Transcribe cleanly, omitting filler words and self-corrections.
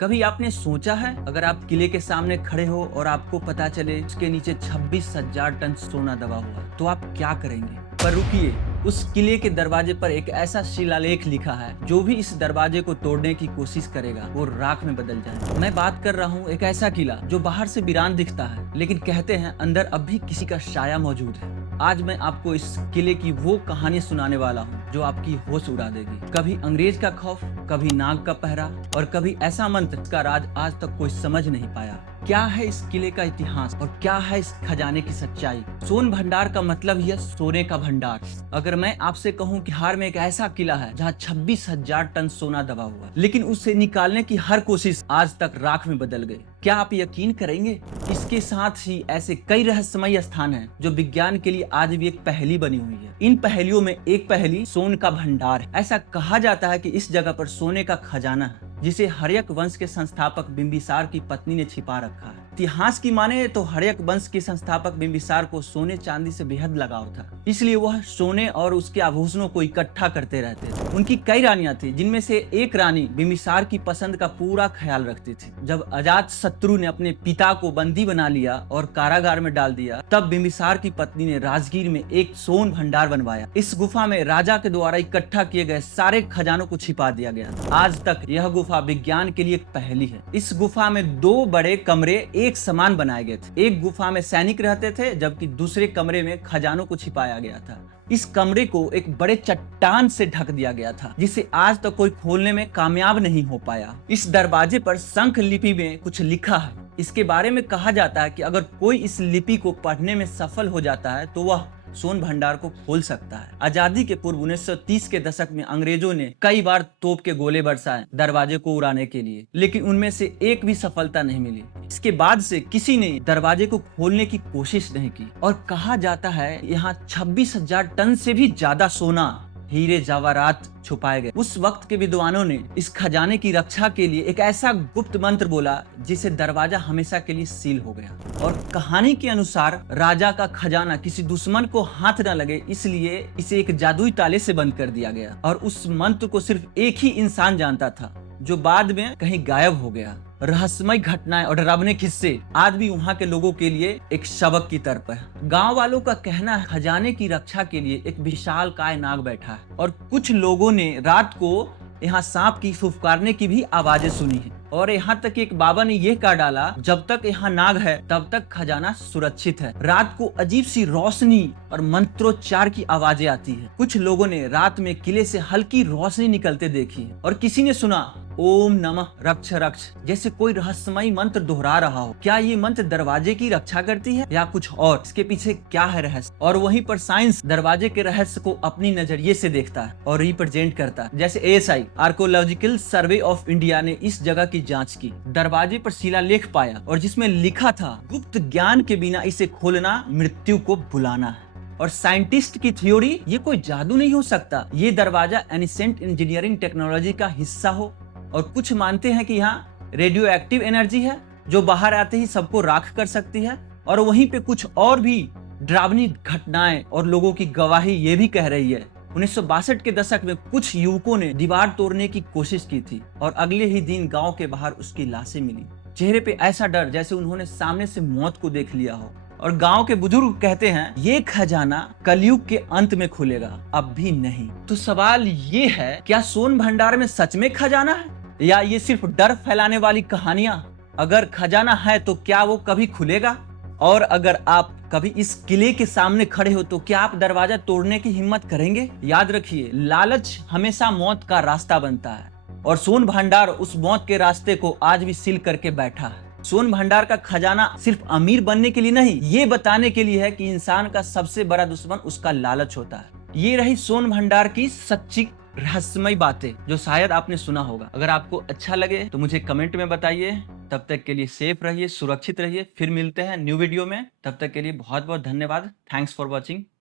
कभी आपने सोचा है अगर आप किले के सामने खड़े हो और आपको पता चले उसके नीचे 26,000 टन सोना दबा हुआ है, तो आप क्या करेंगे? पर रुकिए, उस किले के दरवाजे पर एक ऐसा शिलालेख लिखा है जो भी इस दरवाजे को तोड़ने की कोशिश करेगा वो राख में बदल जाए। मैं बात कर रहा हूँ एक ऐसा किला जो बाहर से वीरान दिखता है, लेकिन कहते हैं अंदर अब भी किसी का साया मौजूद है। आज मैं आपको इस किले की वो कहानी सुनाने वाला हूँ जो आपकी होश उड़ा देगी। कभी अंग्रेज का खौफ, कभी नाग का पहरा और कभी ऐसा मंत्र जिसका राज आज तक कोई समझ नहीं पाया। क्या है इस किले का इतिहास और क्या है इस खजाने की सच्चाई? सोन भंडार का मतलब ही है सोने का भंडार। अगर मैं आपसे कहूँ कि बिहार में एक ऐसा किला है जहाँ 26,000 टन सोना दबा हुआ है, लेकिन उसे निकालने की हर कोशिश आज तक राख में बदल गई, क्या आप यकीन करेंगे? इसके साथ ही ऐसे कई रहस्यमय स्थान हैं जो विज्ञान के लिए आज भी एक पहेली बनी हुई है। इन पहेलियों में एक पहेली सोन का भंडार है। ऐसा कहा जाता है कि इस जगह पर सोने का खजाना है जिसे हर्यक वंश के संस्थापक बिंबिसार की पत्नी ने छिपा रखा है। इतिहास की माने तो हर्यक वंश के संस्थापक बिंबिसार को सोने चांदी से बेहद लगाव था, इसलिए वह सोने और उसके आभूषणों को इकट्ठा करते रहते थे। उनकी कई रानियां थी, जिनमें से एक रानी बिंबिसार की पसंद का पूरा ख्याल रखती थी। जब अजात शत्रु ने अपने पिता को बंदी बना लिया और कारागार में डाल दिया, तब बिंबिसार की पत्नी ने राजगीर में एक सोन भंडार बनवाया। इस गुफा में राजा के द्वारा इकट्ठा किए गए सारे खजानों को छिपा दिया गया। आज तक यह गुफा विज्ञान के लिए एक पहेली है। इस गुफा में दो बड़े कमरे एक समान बनाए गए थे। एक गुफा में सैनिक रहते थे जबकि दूसरे कमरे में खजानों को छिपाया गया था। इस कमरे को एक बड़े चट्टान से ढक दिया गया था जिसे आज तक कोई खोलने में कामयाब नहीं हो पाया। इस दरवाजे पर शंख लिपि में कुछ लिखा है। इसके बारे में कहा जाता है कि अगर कोई इस लिपि को पढ़ने में सफल हो जाता है तो वह सोन भंडार को खोल सकता है। आजादी के पूर्व 1930 के दशक में अंग्रेजों ने कई बार तोप के गोले बरसाए दरवाजे को उड़ाने के लिए, लेकिन उनमें से एक भी सफलता नहीं मिली। इसके बाद से किसी ने दरवाजे को खोलने की कोशिश नहीं की और कहा जाता है यहाँ 26,000 टन से भी ज्यादा सोना, हीरे जवाहरात छुपाए गए। उस वक्त के विद्वानों ने इस खजाने की रक्षा के लिए एक ऐसा गुप्त मंत्र बोला जिसे दरवाजा हमेशा के लिए सील हो गया। और कहानी के अनुसार राजा का खजाना किसी दुश्मन को हाथ न लगे, इसलिए इसे एक जादुई ताले से बंद कर दिया गया और उस मंत्र को सिर्फ एक ही इंसान जानता था जो बाद में कहीं गायब हो गया। रहस्यमय घटनाएं और डरावने किस्से आज भी वहाँ के लोगों के लिए एक सबक की तरफ है। गांव वालों का कहना है खजाने की रक्षा के लिए एक विशाल काय नाग बैठा है और कुछ लोगों ने रात को यहाँ सांप की फुफकारने की भी आवाजें सुनी है। और यहाँ तक एक बाबा ने यह कह डाला, जब तक यहाँ नाग है तब तक खजाना सुरक्षित है। रात को अजीब सी रोशनी और मंत्रोच्चार की आवाजें आती है। कुछ लोगों ने रात में किले से हल्की रोशनी निकलते देखी है और किसी ने सुना ओम नमः रक्ष रक्ष, जैसे कोई रहस्यमय मंत्र दोहरा रहा हो। क्या ये मंत्र दरवाजे की रक्षा करती है या कुछ और? इसके पीछे क्या है रहस्य? और वहीं पर साइंस दरवाजे के रहस्य को अपनी नजरिए से देखता है और रिप्रेजेंट करता है। जैसे ASI archaeological survey of India ने इस जगह की जांच की, दरवाजे पर शिलालेख पाया और जिसमें लिखा था गुप्त ज्ञान के बिना इसे खोलना मृत्यु को बुलाना है। और साइंटिस्ट की थ्योरी, ये कोई जादू नहीं हो सकता, ये दरवाजा एनिसेंट इंजीनियरिंग टेक्नोलॉजी का हिस्सा हो। और कुछ मानते हैं कि यहाँ रेडियो एक्टिव एनर्जी है जो बाहर आते ही सबको राख कर सकती है। और वहीं पे कुछ और भी डरावनी घटनाएं और लोगों की गवाही ये भी कह रही है। 1962 के दशक में कुछ युवकों ने दीवार तोड़ने की कोशिश की थी और अगले ही दिन गांव के बाहर उसकी लाशें मिली। चेहरे पे ऐसा डर जैसे उन्होंने सामने से मौत को देख लिया हो। और गांव के बुजुर्ग कहते हैं ये खजाना कलयुग के अंत में खुलेगा, अब भी नहीं। तो सवाल ये है, क्या सोन भंडार में सच में खजाना है या ये सिर्फ डर फैलाने वाली कहानियां? अगर खजाना है तो क्या वो कभी खुलेगा? और अगर आप कभी इस किले के सामने खड़े हो तो क्या आप दरवाजा तोड़ने की हिम्मत करेंगे? याद रखिए, लालच हमेशा मौत का रास्ता बनता है और सोन भंडार उस मौत के रास्ते को आज भी सील करके बैठा है। सोन भंडार का खजाना सिर्फ अमीर बनने के लिए नहीं, ये बताने के लिए है कि इंसान का सबसे बड़ा दुश्मन उसका लालच होता है। ये रही सोन भंडार की सच्ची रहस्यमय बातें जो शायद आपने सुना होगा। अगर आपको अच्छा लगे तो मुझे कमेंट में बताइए। तब तक के लिए सेफ रहिए, सुरक्षित रहिए। फिर मिलते हैं न्यू वीडियो में। तब तक के लिए बहुत बहुत धन्यवाद। Thanks for watching.